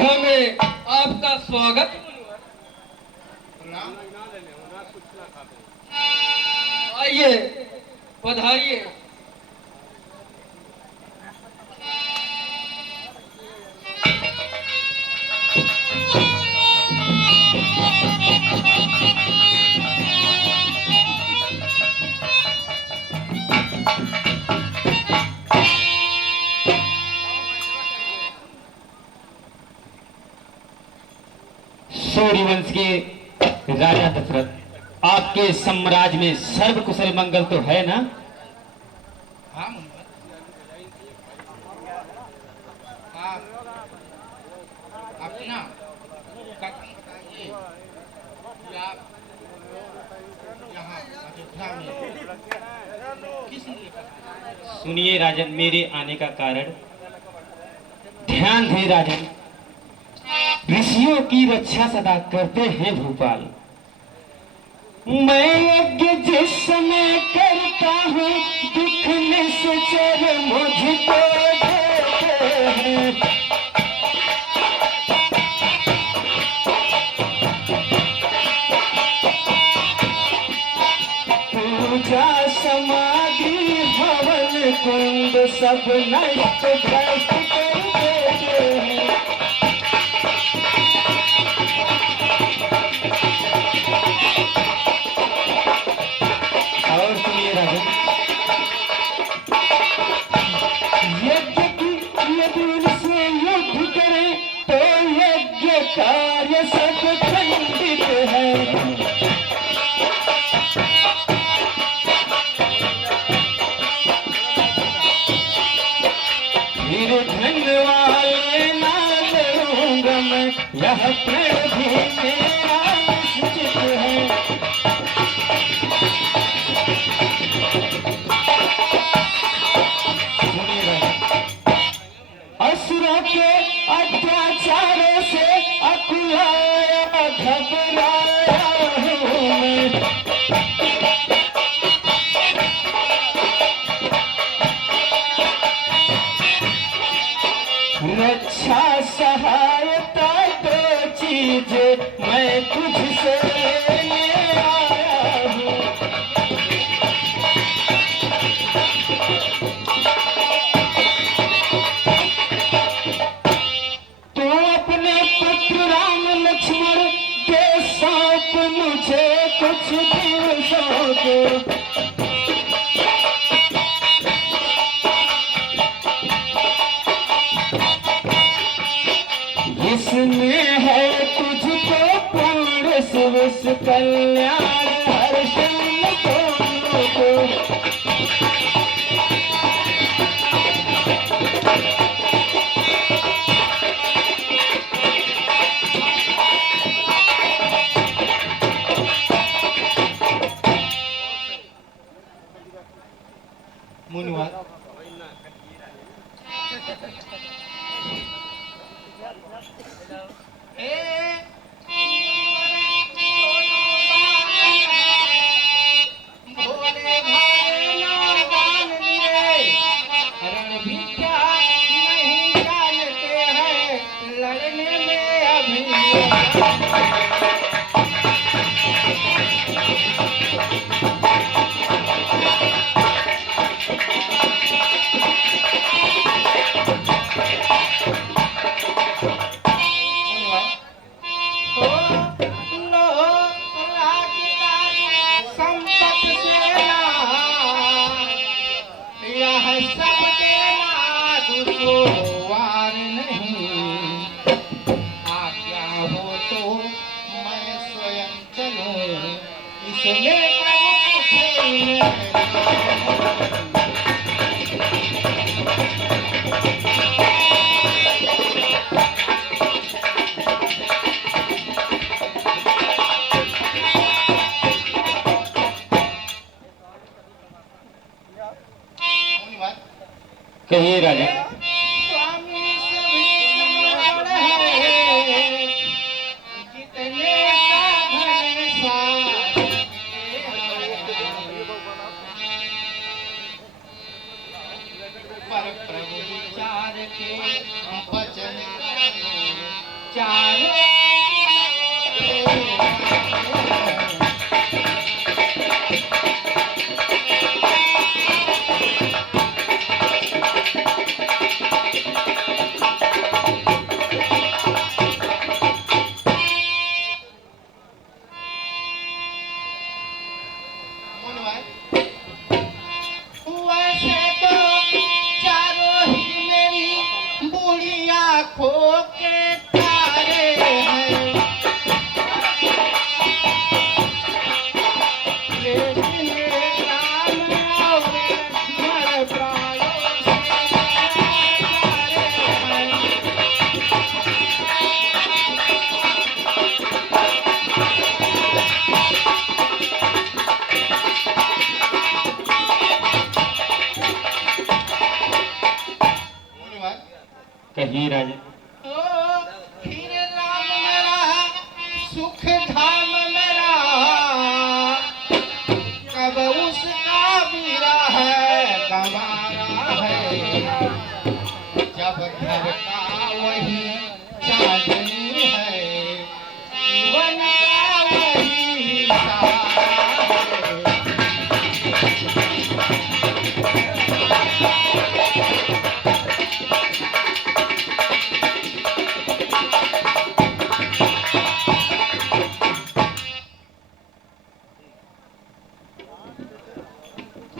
अयोध्या में आपका स्वागत। आइए, पधारिए। सूर्यवंश के राजा दशरथ, आपके साम्राज्य में सर्व कुशल मंगल तो है ना? हाँ मुनिवर, आप अपना कथन बताइए कि आप यहाँ अयोध्या में किस लिए पधारे? सुनिए राजन, मेरे आने का कारण। ध्यान दे राजन, ऋषियों की रक्षा सदा करते हैं भूपाल। मैं यज्ञ जिस समय करता हूँ, दुख निश्चर मुझको देते हैं। पूजा समाधि हवन कुंड सब नष्ट भ्रष्ट कर देते हैं। और सुनिए राजन, यज्ञ की यदि उनसे युद्ध करें तो यज्ञ कार्य सब खंडित है। फिर धन वाले ना लूंगा मैं, यह प्रण भी मेरा निश्चित है। असुरों के अत्याचारों से अकुलाया घबराया हूँ मैं। रक्षा सहायता दो चीजें मैं तुझसे लेने आया हूँ। तो अपने पुत्र राम लक्ष्मण के सौंप मुझे कुछ दिवसों को। इसमें है तुझको पूर्ण सुविश कल्याण हर्ष दोनों को। मुनिवर, भोले भाई नादान रे, रणभिद्या नहीं जानते हैं, लड़ने में अभी सब देना तुझको वार नहीं, आज्ञा हो तो मैं स्वयं चलूं, इसमें कहिए राजा। स्वामी सभी है, जितने साधन सारे पर प्रभु विचार के वचन चारों वैसे तो चारों ही मेरी बूढ़ी आंखों के तारे हैं, लेकिन राम और लक्ष्मण प्राणों से प्यारे हैं। कहिए राजन। फिर राम मेरा सुख धाम मेरा, कब उसका बीरा है गंवारा है, जब घर का वही चांदनी है, जीवन का वही सहारा है।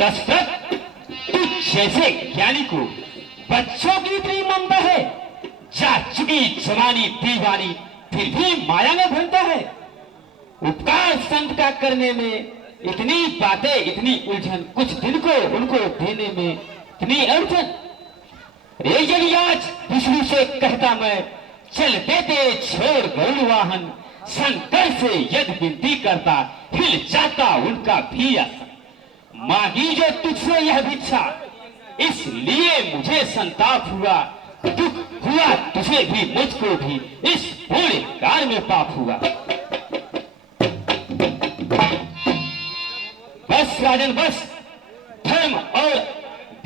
दशरथ, तू जैसे ज्ञानी को बच्चों की इतनी ममता है, जा चुकी जवानी दीवानी फिर भी माया में भरता है। उपकार संत का करने में इतनी बातें, इतनी उलझन, कुछ दिन को उनको देने में इतनी अड़चन। रे यदि आज विष्णु से कहता मैं, चल देते छोड़ गरुड़ वाहन, शंकर से यदि विनती करता, हिल जाता उनका भी आसन। मांगी जो तुझसे यह भिक्षा, इसलिए मुझे संताप हुआ, दुख हुआ तुझे भी मुझको भी, इस पूरे काल में पाप हुआ। बस राजन बस, धर्म और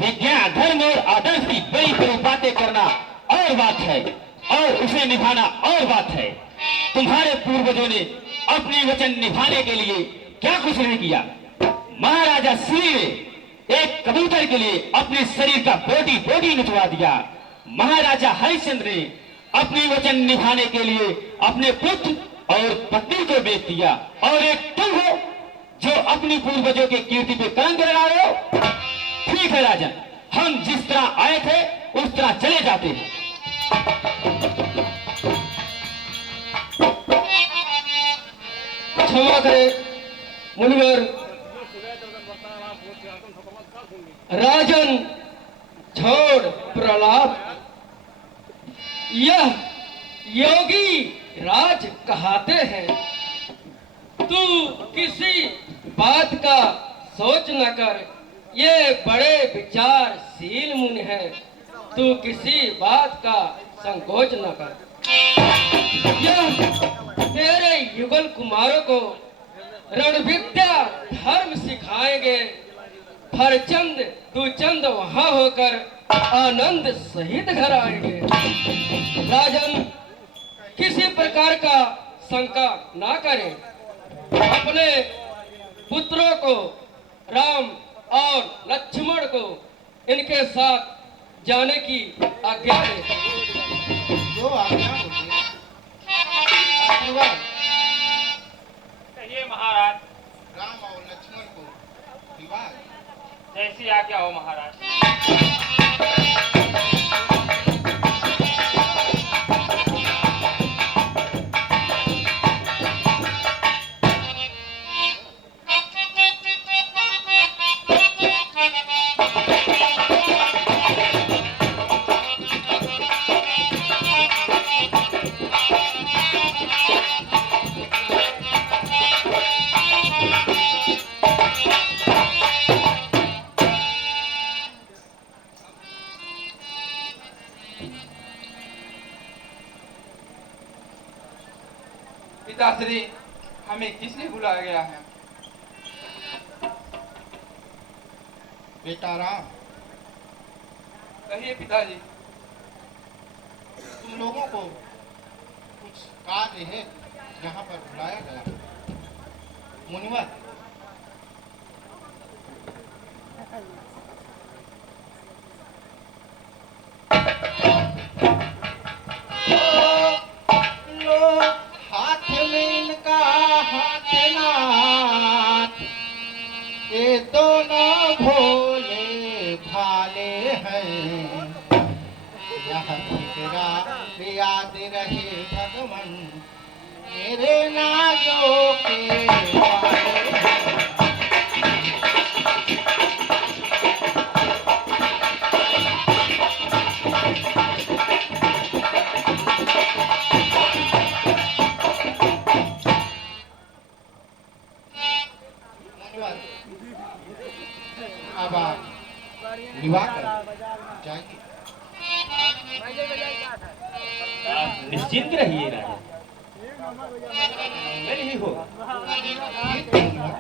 विज्ञान, धर्म और आदर्श की बड़ी बड़ी बातें करना और बात है, और उसे निभाना और बात है। तुम्हारे पूर्वजों ने अपने वचन निभाने के लिए क्या कुछ नहीं किया। महाराजा श्री ने एक कबूतर के लिए अपने शरीर का बोटी बोटी निचवा दिया। महाराजा हरिश्चंद्र ने अपने वचन निभाने के लिए अपने पुत्र और पत्नी को बेच दिया, और एक तुम हो जो अपनी पूर्वजों के कीर्ति पे कलंक लगा रहे हो। ठीक है राजन, हम जिस तरह आए थे उस तरह चले जाते हैं। क्षमा करें मुनिवर, राजन छोड़ प्रलाप, यह योगी राज कहते हैं। तू किसी बात का सोच न कर, ये बड़े विचारशील मुनि है, तू किसी बात का संकोच न कर। यह तेरे युगल कुमारों को रणविद्या धर्म सिखाएंगे। फरचंद दुचंद वहां होकर आनंद सहित घर आएंगे। राजन, किसी प्रकार का शंका ना करें, अपने पुत्रों को राम और लक्ष्मण को इनके साथ जाने की आज्ञा दें। जो आज्ञा होगी। आशीर्वाद। कहिए महाराज। राम और लक्ष्मण को विवाह। जैसी आज्ञा हो महाराज। पिताश्री, हमें किसने बुलाया गया है? बेटा राम, कहिए पिताजी। तुम लोगों को से है यहाँ पर बुलाया गया। मुनिवर, लो हाथ में इनका हाथ नाथ, ये दोनों भोले भाले हैं। यह फिक्रा याद रहे भगवन, मेरे नाजों के वाले हैं। अब आप विवाह कर जाइए। आप निश्चिंत रहिए राजा, मैं नहीं हो। ठीक है, मुनिवर।